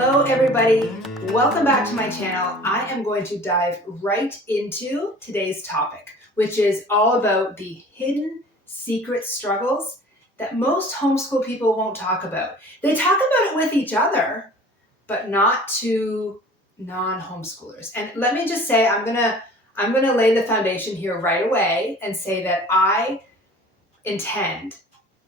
Hello everybody, welcome back to my channel. I am going to dive right into today's topic, which is all about the hidden secret struggles that most homeschool people won't talk about. They talk about it with each other, but not to non-homeschoolers. And let me just say, I'm gonna lay the foundation here right away and say that I intend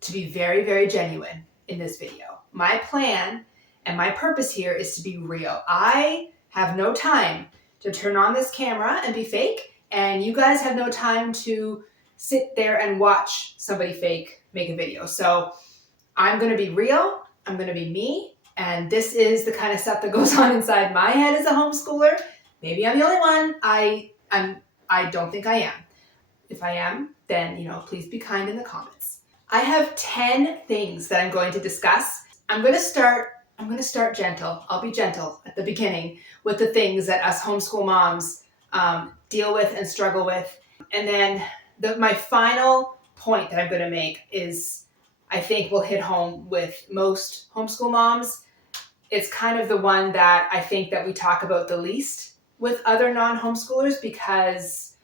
to be very, very genuine in this video. My plan and my purpose here is to be real. I have no time to turn on this camera and be fake, and you guys have no time to sit there and watch somebody fake make a video. So I'm gonna be real, I'm gonna be me, and this is the kind of stuff that goes on inside my head as a homeschooler. Maybe I'm the only one. I don't think I am. If I am, then please be kind in the comments. I have 10 things that I'm going to discuss. I'm going to start gentle. I'll be gentle at the beginning with the things that us homeschool moms deal with and struggle with. And then my final point that I'm going to make is, I think will hit home with most homeschool moms. It's kind of the one that I think that we talk about the least with other non-homeschoolers because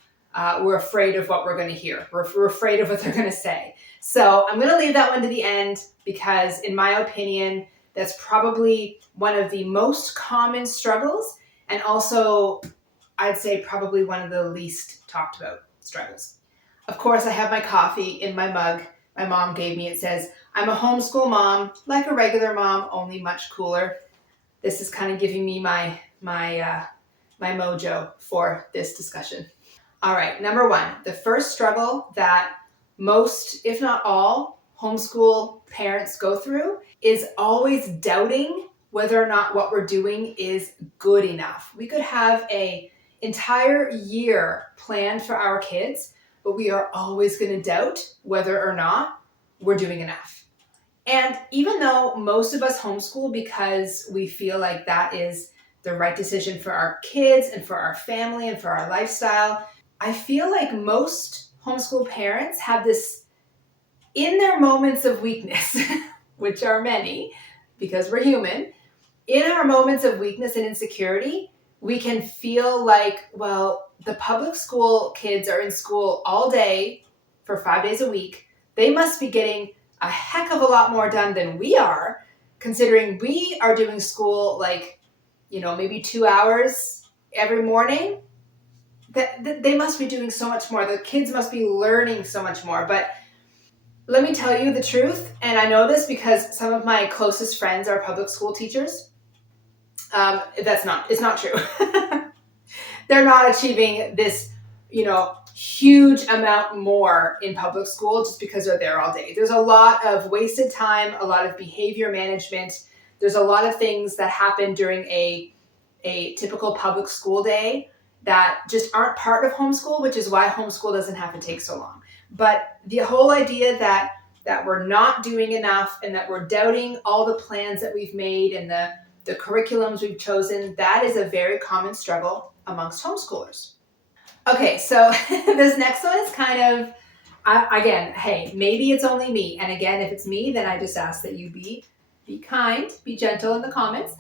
we're afraid of what we're going to hear. We're afraid of what they're going to say. So I'm going to leave that one to the end because, in my opinion, that's probably one of the most common struggles, and also I'd say probably one of the least talked about struggles. Of course, I have my coffee in my mug my mom gave me. It says, "I'm a homeschool mom, like a regular mom, only much cooler." This is kind of giving me my mojo for this discussion. All right, number one, the first struggle that most, if not all, homeschool parents go through is always doubting whether or not what we're doing is good enough. We could have an entire year planned for our kids, but we are always going to doubt whether or not we're doing enough. And even though most of us homeschool because we feel like that is the right decision for our kids and for our family and for our lifestyle, I feel like most homeschool parents have this in their moments of weakness, which are many because we're human. In our moments of weakness and insecurity, we can feel like, well, the public school kids are in school all day for 5 days a week. They must be getting a heck of a lot more done than we are, considering we are doing school maybe 2 hours every morning. That they must be doing so much more. The kids must be learning so much more. But let me tell you the truth, and I know this because some of my closest friends are public school teachers. It's not true. They're not achieving this, huge amount more in public school just because they're there all day. There's a lot of wasted time, a lot of behavior management. There's a lot of things that happen during a typical public school day that just aren't part of homeschool, which is why homeschool doesn't have to take so long. But the whole idea that we're not doing enough and that we're doubting all the plans that we've made and the curriculums we've chosen, that is a very common struggle amongst homeschoolers. Okay, so this next one is kind of, again, hey, maybe it's only me. And again, if it's me, then I just ask that you be kind, be gentle in the comments.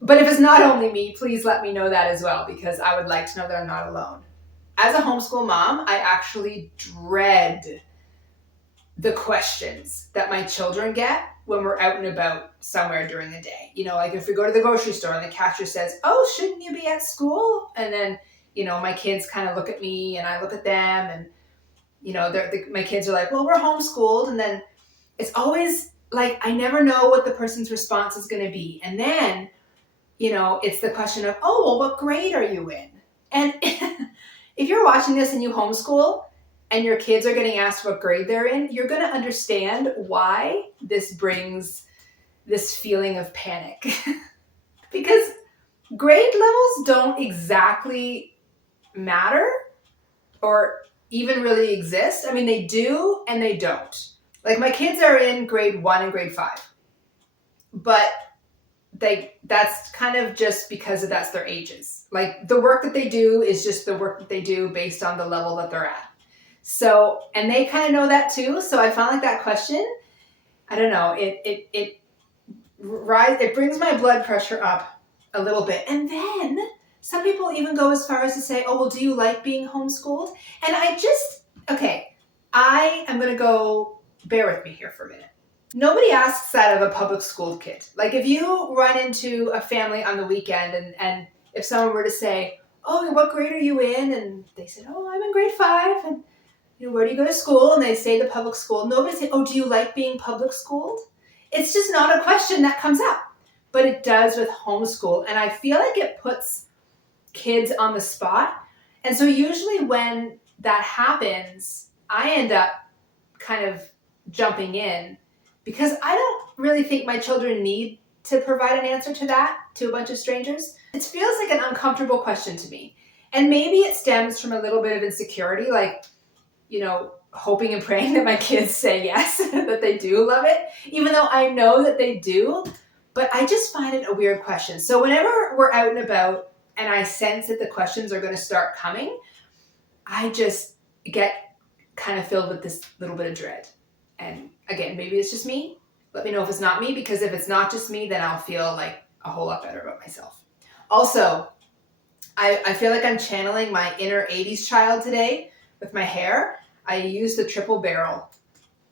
But if it's not only me, please let me know that as well, because I would like to know that I'm not alone. As a homeschool mom, I actually dread the questions that my children get when we're out and about somewhere during the day. Like if we go to the grocery store and the cashier says, "Oh, shouldn't you be at school?" And then, my kids kind of look at me and I look at them and, my kids are like, "Well, we're homeschooled." And then it's always like, I never know what the person's response is going to be. And then, it's the question of, "Oh, well, what grade are you in?" And if you're watching this and you homeschool and your kids are getting asked what grade they're in, you're going to understand why this brings this feeling of panic. Because grade levels don't exactly matter or even really exist. I mean, they do and they don't. Like my kids are in grade 1 and grade 5, but that's kind of just because that's their ages. Like the work that they do is just the work that they do based on the level that they're at. So, and they kind of know that too. So I found like that question, I don't know, it it brings my blood pressure up a little bit. And then some people even go as far as to say, oh, well, do you like being homeschooled? And I am going to go, bear with me here for a minute. Nobody asks that of a public school kid. Like if you run into a family on the weekend and if someone were to say, oh, what grade are you in? And they said, oh, I'm in grade 5. And where do you go to school? And they say the public school. Nobody said, oh, do you like being public schooled? It's just not a question that comes up. But it does with homeschool. And I feel like it puts kids on the spot. And so usually when that happens, I end up kind of jumping in because I don't really think my children need to provide an answer to that to a bunch of strangers. It feels like an uncomfortable question to me. And maybe it stems from a little bit of insecurity, like, hoping and praying that my kids say yes, that they do love it, even though I know that they do. But I just find it a weird question. So whenever we're out and about and I sense that the questions are going to start coming, I just get kind of filled with this little bit of dread. And again, maybe it's just me. Let me know if it's not me, because if it's not just me, then I'll feel like a whole lot better about myself. Also, I feel like I'm channeling my inner 80s child today with my hair. I used the triple barrel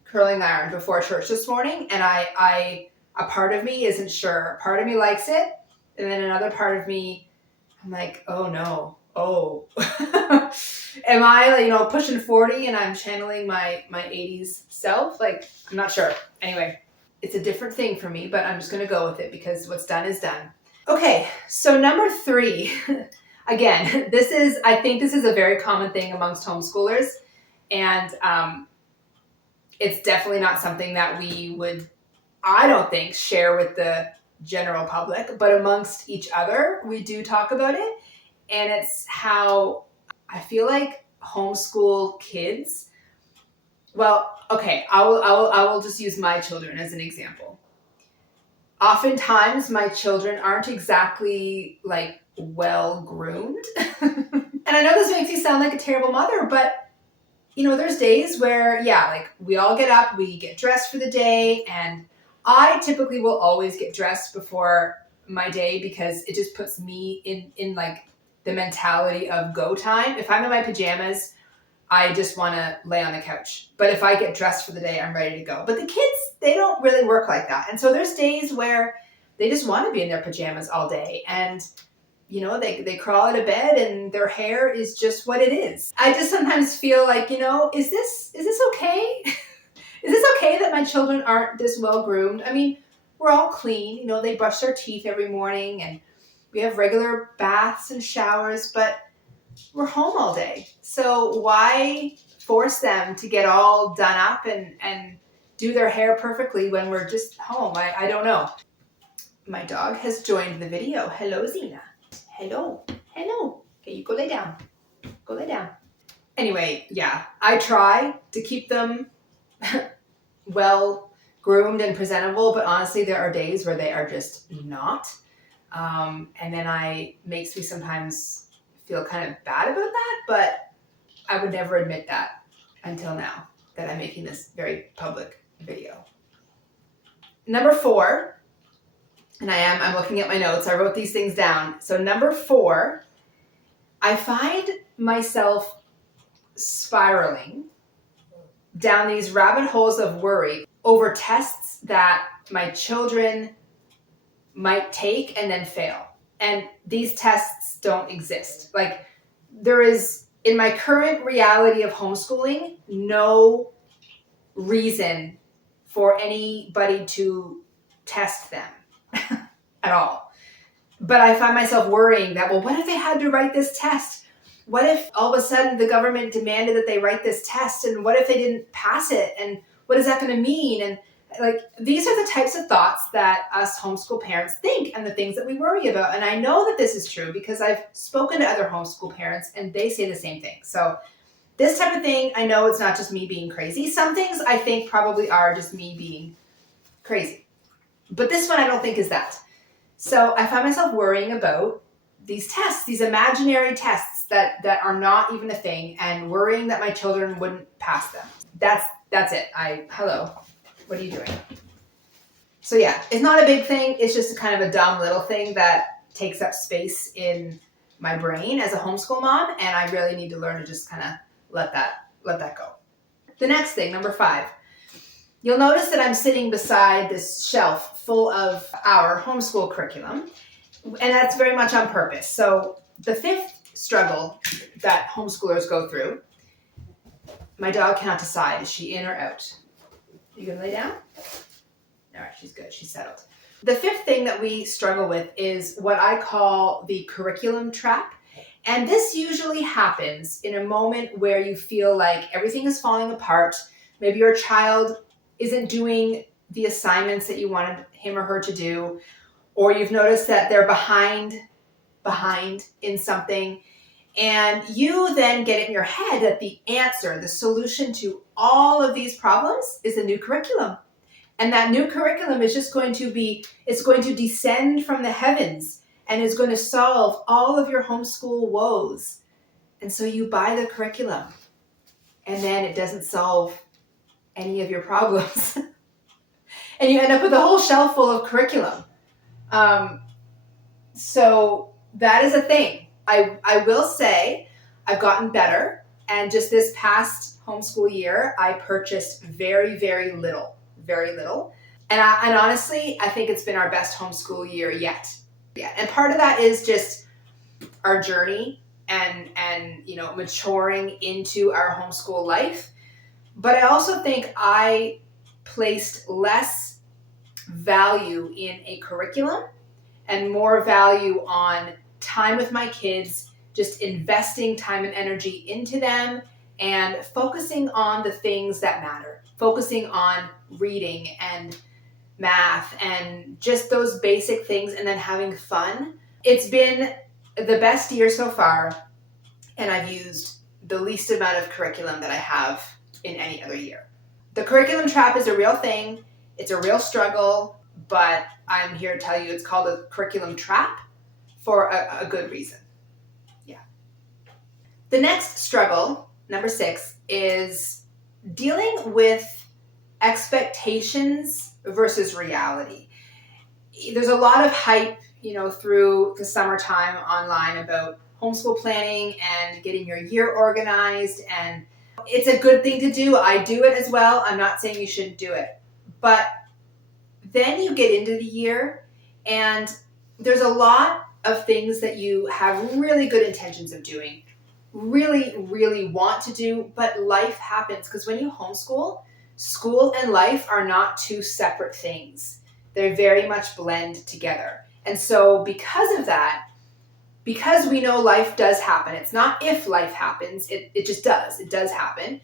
curling iron before church this morning, and a part of me isn't sure. Part of me likes it, and then another part of me, I'm like, oh no, am I pushing 40 and I'm channeling my 80s self? Like, I'm not sure. Anyway, it's a different thing for me, but I'm just gonna go with it because what's done is done. Okay, so number 3, again, I think this is a very common thing amongst homeschoolers, and it's definitely not something that we would, I don't think, share with the general public, but amongst each other, we do talk about it. And it's how I feel like homeschool kids, well, okay, I will just use my children as an example. Oftentimes my children aren't exactly like well groomed. And I know this makes me sound like a terrible mother, but there's days where, like we all get up, we get dressed for the day, and I typically will always get dressed before my day because it just puts me in like the mentality of go time. If I'm in my pajamas, I just want to lay on the couch. But if I get dressed for the day, I'm ready to go. But the kids, they don't really work like that. And so there's days where they just want to be in their pajamas all day. And they crawl out of bed and their hair is just what it is. I just sometimes feel like, is this okay? Is this okay that my children aren't this well groomed? I mean, we're all clean. They brush their teeth every morning and we have regular baths and showers, but we're home all day. So why force them to get all done up and do their hair perfectly when we're just home? I don't know. My dog has joined the video. Hello, Zena. Hello. Okay, you go lay down. Go lay down. Anyway, I try to keep them well groomed and presentable, but honestly, there are days where they are just not. And then makes me sometimes feel kind of bad about that, but I would never admit that until now that I'm making this very public video. Number 4, and I'm looking at my notes. I wrote these things down. So number 4, I find myself spiraling down these rabbit holes of worry over tests that my children might take and then fail. And these tests don't exist. Like, there is, in my current reality of homeschooling, no reason for anybody to test them at all. But I find myself worrying that, well, what if they had to write this test? What if all of a sudden the government demanded that they write this test? And what if they didn't pass it? And what is that going to mean? And like, these are the types of thoughts that us homeschool parents think and the things that we worry about. And I know that this is true because I've spoken to other homeschool parents and they say the same thing. So this type of thing, I know it's not just me being crazy. Some things I think probably are just me being crazy. But this one I don't think is that. So I find myself worrying about these tests, these imaginary tests that are not even a thing, and worrying that my children wouldn't pass them. That's it. Hello. What are you doing? So yeah, it's not a big thing. It's just kind of a dumb little thing that takes up space in my brain as a homeschool mom, and I really need to learn to just kind of let that go. The next thing, number 5, you'll notice that I'm sitting beside this shelf full of our homeschool curriculum, and that's very much on purpose. So the 5th struggle that homeschoolers go through, my dog cannot decide, is she in or out? You gonna lay down? All right, she's good, she's settled. The 5th thing that we struggle with is what I call the curriculum trap. And this usually happens in a moment where you feel like everything is falling apart. Maybe your child isn't doing the assignments that you wanted him or her to do, or you've noticed that they're behind in something, and you then get in your head that the answer, the solution to all of these problems is a new curriculum. And that new curriculum is just going to it's going to descend from the heavens and is going to solve all of your homeschool woes. And so you buy the curriculum, and then it doesn't solve any of your problems. And you end up with a whole shelf full of curriculum. So that is a thing. I will say I've gotten better. And just this past homeschool year, I purchased very, very little. And honestly, I think it's been our best homeschool year yet. Yeah. And part of that is just our journey and maturing into our homeschool life. But I also think I placed less value in a curriculum and more value on time with my kids, just investing time and energy into them and focusing on the things that matter, focusing on reading and math and just those basic things, and then having fun. It's been the best year so far, and I've used the least amount of curriculum that I have in any other year. The curriculum trap is a real thing. It's a real struggle, but I'm here to tell you it's called a curriculum trap for a good reason. Yeah. The next struggle, number 6, is dealing with expectations versus reality. There's a lot of hype, through the summertime online about homeschool planning and getting your year organized, and it's a good thing to do. I do it as well. I'm not saying you shouldn't do it. But then you get into the year and there's a lot of things that you have really good intentions of doing, really, really want to do, but life happens. Because when you homeschool, school and life are not two separate things. They very much blend together. And so because of that, because we know life does happen, it's not if life happens, it just does. It does happen.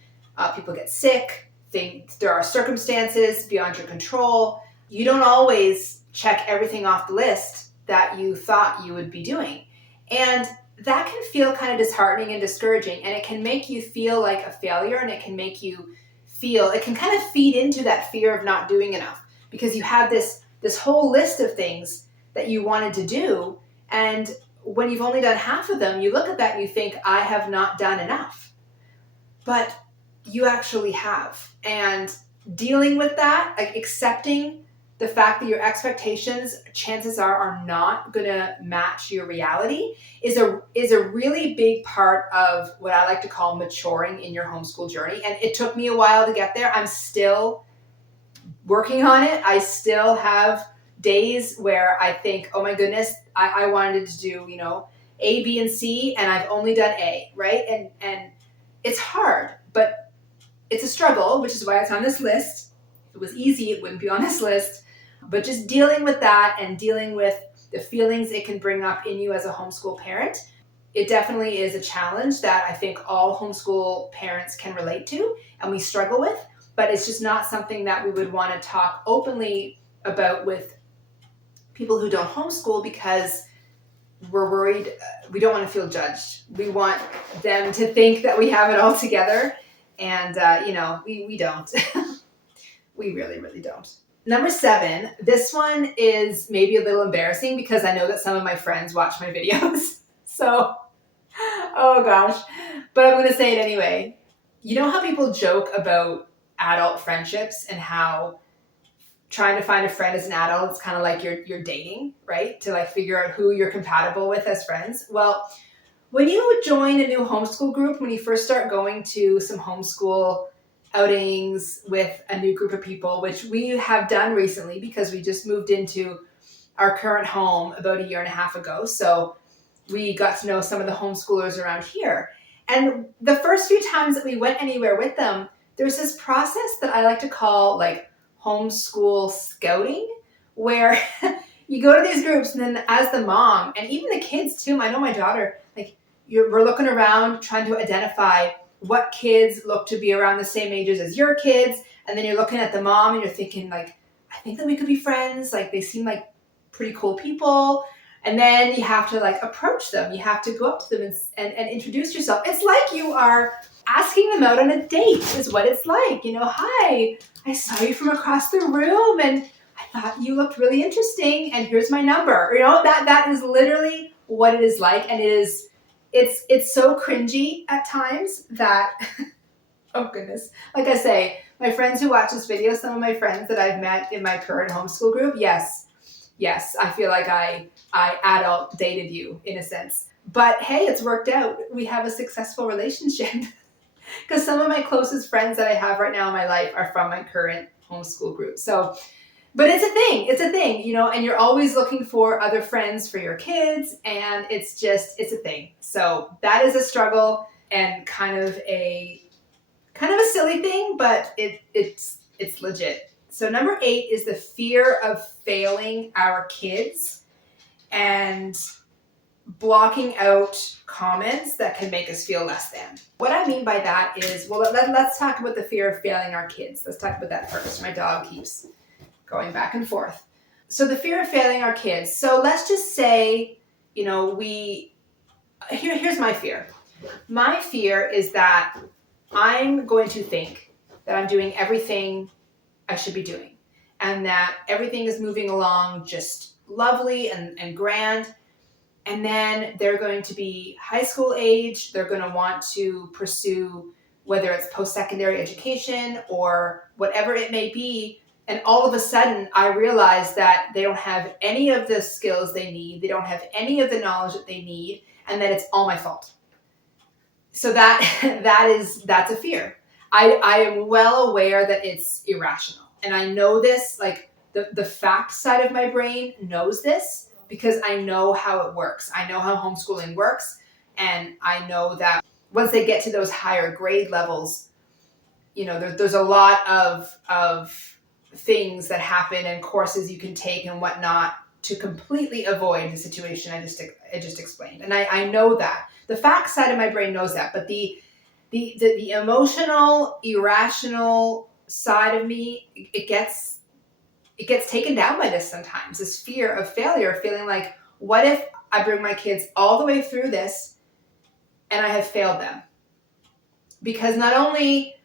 People get sick. There are circumstances beyond your control. You don't always check everything off the list that you thought you would be doing. And that can feel kind of disheartening and discouraging, and it can make you feel like a failure, and it can kind of feed into that fear of not doing enough, because you have this whole list of things that you wanted to do, and when you've only done half of them, you look at that and you think, I have not done enough. But you actually have. And dealing with that, like accepting the fact that your expectations, chances are not going to match your reality, is a really big part of what I like to call maturing in your homeschool journey. And it took me a while to get there. I'm still working on it. I still have days where I think, oh my goodness, I wanted to do, A, B, and C, and I've only done A, right? And it's hard, but it's a struggle, which is why it's on this list. If it was easy, it wouldn't be on this list. But just dealing with that and dealing with the feelings it can bring up in you as a homeschool parent, it definitely is a challenge that I think all homeschool parents can relate to and we struggle with, but it's just not something that we would want to talk openly about with people who don't homeschool, because we're worried. We don't want to feel judged. We want them to think that we have it all together. And, we don't. We really, really don't. Number 7, this one is maybe a little embarrassing because I know that some of my friends watch my videos. So, oh gosh. But I'm going to say it anyway. You know how people joke about adult friendships and how trying to find a friend as an adult, it's kind of like you're dating, right? To like figure out who you're compatible with as friends. Well, when you join a new homeschool group, when you first start going to some homeschool outings with a new group of people, which we have done recently because we just moved into our current home about a year and a half ago. So we got to know some of the homeschoolers around here. And the first few times that we went anywhere with them, there's this process that I like to call like homeschool scouting, where you go to these groups and then as the mom, and even the kids too, I know my daughter, like we're looking around trying to identify what kids look to be around the same ages as your kids. And then you're looking at the mom and you're thinking like, I think that we could be friends. Like they seem like pretty cool people. And then you have to like approach them. You have to go up to them and introduce yourself. It's like you are asking them out on a date is what it's like. You know, hi, I saw you from across the room and I thought you looked really interesting and here's my number. You know, that is literally what it is like. And it's so cringy at times that, oh goodness. Like I say, my friends who watch this video, some of my friends that I've met in my current homeschool group, yes, I feel like I adult dated you in a sense. But hey, it's worked out. We have a successful relationship because some of my closest friends that I have right now in my life are from my current homeschool group. So, but it's a thing, you know, and you're always looking for other friends for your kids and it's a thing. So that is a struggle and kind of a silly thing, but it's legit. So number 8 is the fear of failing our kids and blocking out comments that can make us feel less than. What I mean by that is, well, let's talk about the fear of failing our kids. Let's talk about that first. My dog keeps going back and forth. So the fear of failing our kids. So let's just say, you know, here's my fear. My fear is that I'm going to think that I'm doing everything I should be doing and that everything is moving along just lovely and grand. And then they're going to be high school age. They're going to want to pursue whether it's post-secondary education or whatever it may be. And all of a sudden I realize that they don't have any of the skills they need. They don't have any of the knowledge that they need and that it's all my fault. So that's a fear. I am well aware that it's irrational. And I know this, like the fact side of my brain knows this because I know how it works. I know how homeschooling works. And I know that once they get to those higher grade levels, you know, there's a lot of things that happen and courses you can take and whatnot to completely avoid the situation I just explained. And I know that. The fact side of my brain knows that. But the emotional, irrational side of me, it gets taken down by this sometimes, this fear of failure, feeling like, what if I bring my kids all the way through this and I have failed them? Because not only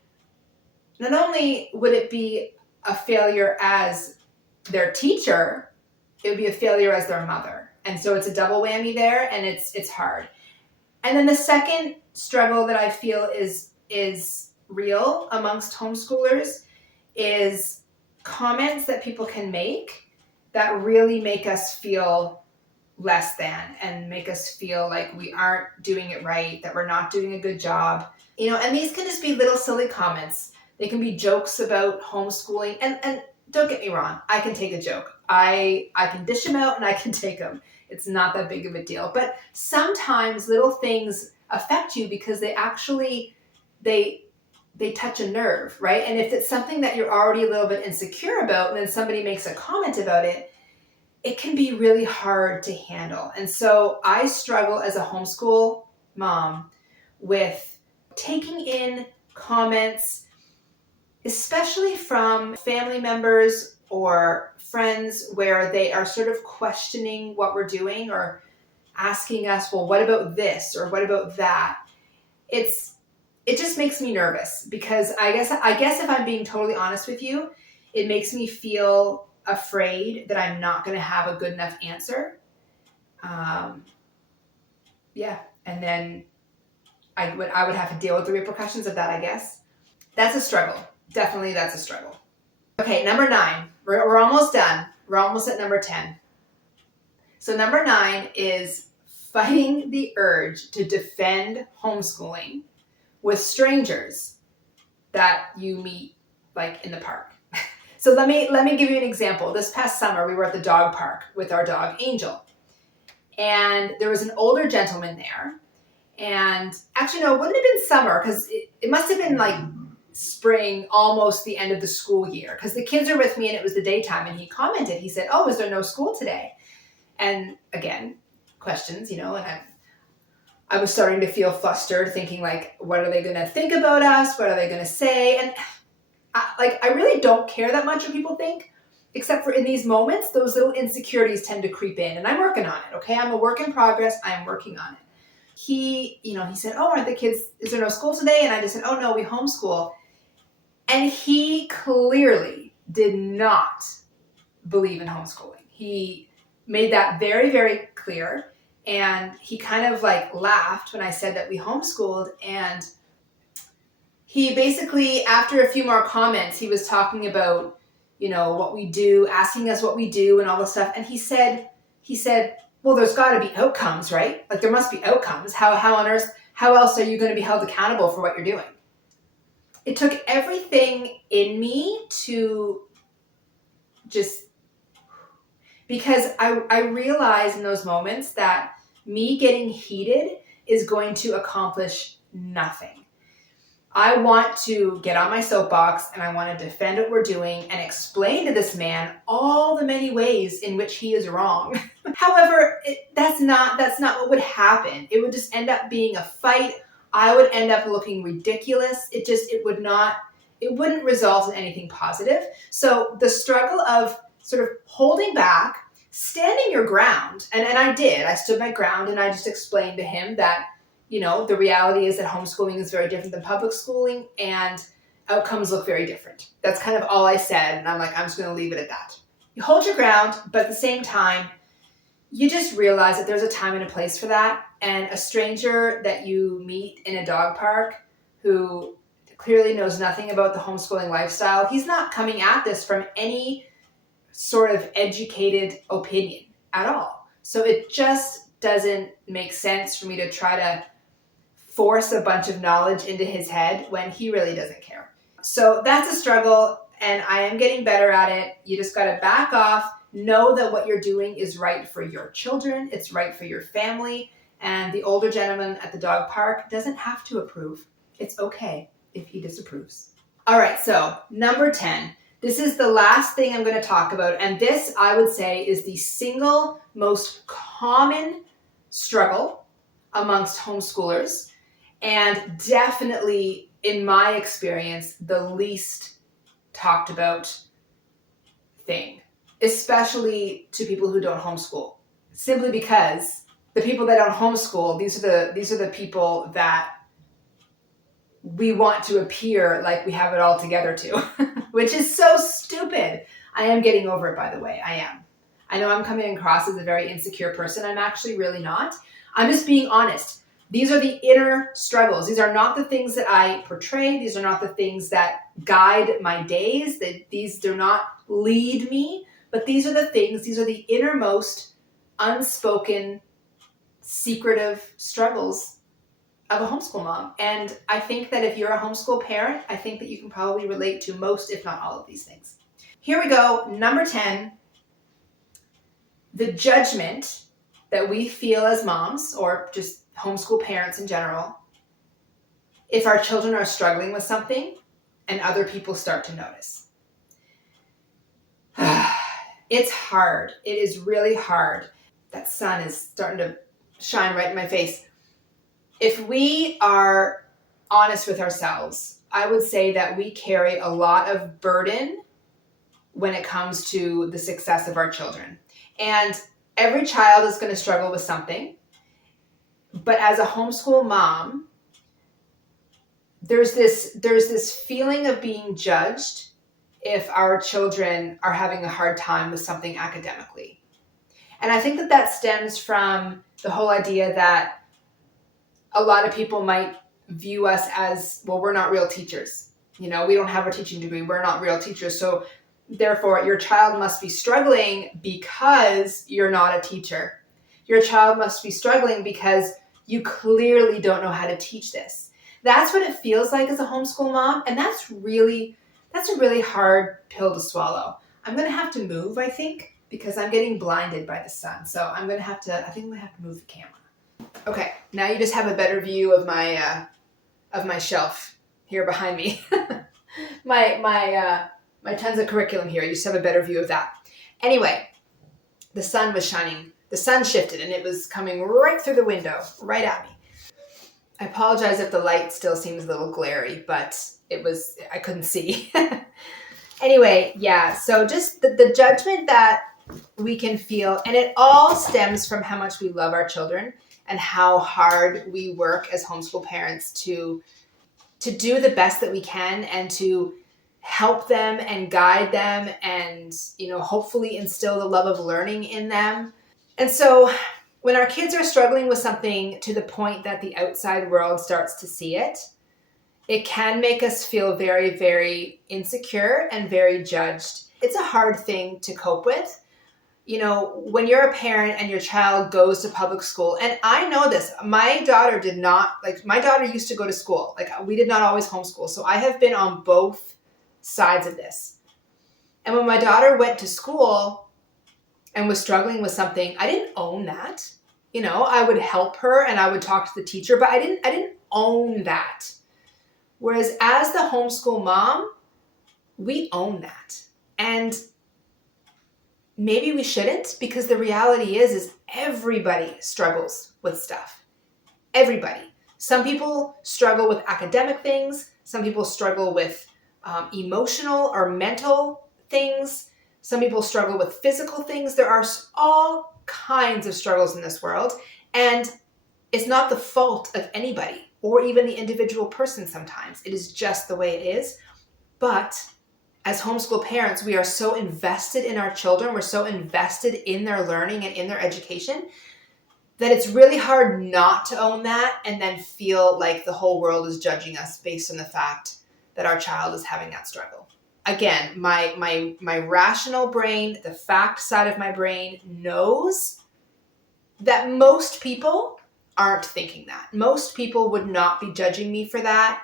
would it be a failure as their teacher, it would be a failure as their mother. And so it's a double whammy there and it's hard. And then the second struggle that I feel is real amongst homeschoolers is comments that people can make that really make us feel less than and make us feel like we aren't doing it right, that we're not doing a good job. You know, and these can just be little silly comments. They can be jokes about homeschooling. And don't get me wrong, I can take a joke. I can dish them out and I can take them. It's not that big of a deal. But sometimes little things affect you because they touch a nerve, right? And if it's something that you're already a little bit insecure about and then somebody makes a comment about it, it can be really hard to handle. And so I struggle as a homeschool mom with taking in comments, especially from family members or friends where they are sort of questioning what we're doing or asking us, well, what about this or what about that? It just makes me nervous because I guess if I'm being totally honest with you, it makes me feel afraid that I'm not going to have a good enough answer. And then I would have to deal with the repercussions of that, I guess. That's a struggle. Definitely that's a struggle. Okay, number 9. We're almost done. We're almost at number 10. So number 9 is fighting the urge to defend homeschooling with strangers that you meet like in the park. So let me give you an example. This past summer, we were at the dog park with our dog Angel. And there was an older gentleman there. And actually, no, it wouldn't have been summer because it must have been like spring, almost the end of the school year. Because the kids are with me and it was the daytime. And he commented, he said, "Oh, is there no school today?" And again, questions, and I was starting to feel flustered, thinking like, what are they going to think about us? What are they going to say? And I really don't care that much what people think, except for in these moments, those little insecurities tend to creep in. And I'm working on it, okay? I'm a work in progress. I am working on it. He said, "Oh, aren't the kids, is there no school today?" And I just said, "Oh, no, we homeschool." And he clearly did not believe in homeschooling. He made that very, very clear. And he kind of like laughed when I said that we homeschooled. And he basically, after a few more comments, he was talking about, what we do, asking us what we do and all this stuff. And he said, "Well, there's got to be outcomes, right? Like there must be outcomes. How on earth, how else are you going to be held accountable for what you're doing?" It took everything in me to just, because I realized in those moments that me getting heated is going to accomplish nothing. I want to get on my soapbox and I want to defend what we're doing and explain to this man all the many ways in which he is wrong. However, that's not what would happen. It would just end up being a fight. I would end up looking ridiculous. It wouldn't result in anything positive. So the struggle of sort of holding back, standing your ground, and I did. I stood my ground and I just explained to him that, the reality is that homeschooling is very different than public schooling and outcomes look very different. That's kind of all I said. And I'm like, I'm just going to leave it at that. You hold your ground, but at the same time, you just realize that there's a time and a place for that. And a stranger that you meet in a dog park who clearly knows nothing about the homeschooling lifestyle, he's not coming at this from any sort of educated opinion at all. So it just doesn't make sense for me to try to force a bunch of knowledge into his head when he really doesn't care. So that's a struggle, and I am getting better at it. You just got to back off, know that what you're doing is right for your children, it's right for your family, and the older gentleman at the dog park doesn't have to approve. It's okay if he disapproves. All right, so number 10. This is the last thing I'm going to talk about, and this, I would say, is the single most common struggle amongst homeschoolers, and definitely, in my experience, the least talked about thing, especially to people who don't homeschool. Simply because the people that don't homeschool, these are the people that we want to appear like we have it all together to, which is so stupid. I am getting over it, by the way. I am. I know I'm coming across as a very insecure person. I'm actually really not. I'm just being honest. These are the inner struggles. These are not the things that I portray. These are not the things that guide my days. These do not lead me, but these are the things, these are the innermost, unspoken, secretive struggles of a homeschool mom. And I think that if you're a homeschool parent, I think that you can probably relate to most, if not all of these things. Here we go. Number 10, the judgment that we feel as moms, or just homeschool parents in general, if our children are struggling with something and other people start to notice. It's hard. It is really hard. That sun is starting to shine right in my face. If we are honest with ourselves, I would say that we carry a lot of burden when it comes to the success of our children. And every child is going to struggle with something. But as a homeschool mom, there's this feeling of being judged if our children are having a hard time with something academically. And I think that stems from the whole idea that a lot of people might view us as, well, we're not real teachers. We don't have a teaching degree. We're not real teachers. So Therefore, your child must be struggling because you're not a teacher. Your child must be struggling because you clearly don't know how to teach this. That's what it feels like as a homeschool mom, and that's a really hard pill to swallow. I'm going to have to move, I think, because I'm getting blinded by the sun. So I think I'm going to have to move the camera. Okay, now you just have a better view of my shelf here behind me. my tons of curriculum here. You just have a better view of that. Anyway, the sun was shining. The sun shifted and it was coming right through the window, right at me. I apologize if the light still seems a little glary, but I couldn't see. Anyway, yeah, so just the judgment that we can feel, and it all stems from how much we love our children and how hard we work as homeschool parents to do the best that we can and to help them and guide them and, hopefully instill the love of learning in them. And so when our kids are struggling with something to the point that the outside world starts to see it, it can make us feel very, very insecure and very judged. It's a hard thing to cope with. When you're a parent and your child goes to public school, and I know this, my daughter used to go to school. We did not always homeschool. So I have been on both sides of this. And when my daughter went to school and was struggling with something, I didn't own that. I would help her and I would talk to the teacher, but I didn't own that. Whereas as the homeschool mom, we own that. And maybe we shouldn't, because the reality is everybody struggles with stuff. Everybody. Some people struggle with academic things. Some people struggle with emotional or mental things. Some people struggle with physical things. There are all kinds of struggles in this world. And it's not the fault of anybody or even the individual person sometimes. It is just the way it is. But as homeschool parents, we are so invested in our children. We're so invested in their learning and in their education that it's really hard not to own that and then feel like the whole world is judging us based on the fact that our child is having that struggle. Again, my rational brain, the fact side of my brain knows that most people aren't thinking that. Most people would not be judging me for that,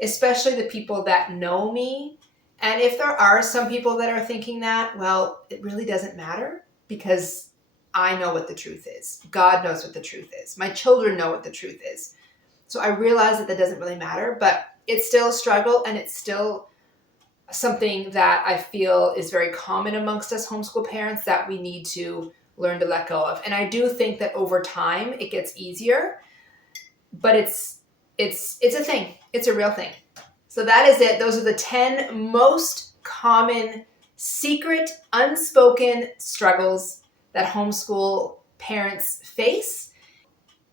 especially the people that know me. And if there are some people that are thinking that, well, it really doesn't matter because I know what the truth is. God knows what the truth is. My children know what the truth is. So I realize that doesn't really matter, but it's still a struggle and it's still something that I feel is very common amongst us homeschool parents that we need to learn to let go of. And I do think that over time it gets easier, but it's a thing. It's a real thing. So that is it. Those are the 10 most common, secret, unspoken struggles that homeschool parents face.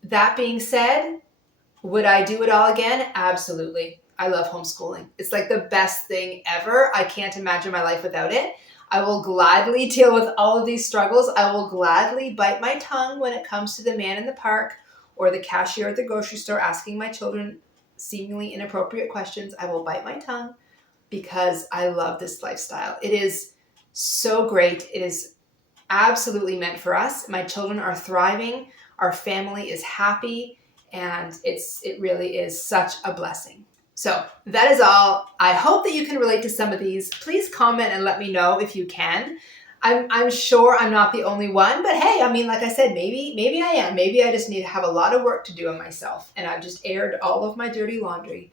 That being said, would I do it all again? Absolutely. I love homeschooling. It's like the best thing ever. I can't imagine my life without it. I will gladly deal with all of these struggles. I will gladly bite my tongue when it comes to the man in the park or the cashier at the grocery store asking my children seemingly inappropriate questions. I will bite my tongue because I love this lifestyle. It is so great. It is absolutely meant for us. My children are thriving. Our family is happy, and it really is such a blessing. So that is all. I hope that you can relate to some of these. Please comment and let me know if you can. I'm sure I'm not the only one, but hey, like I said, maybe I am. Maybe I just need to have a lot of work to do on myself, and I've just aired all of my dirty laundry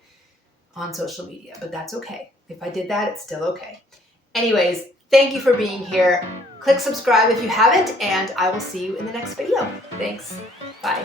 on social media, but that's okay. If I did that, it's still okay. Anyways, thank you for being here. Click subscribe if you haven't, and I will see you in the next video. Thanks. Bye.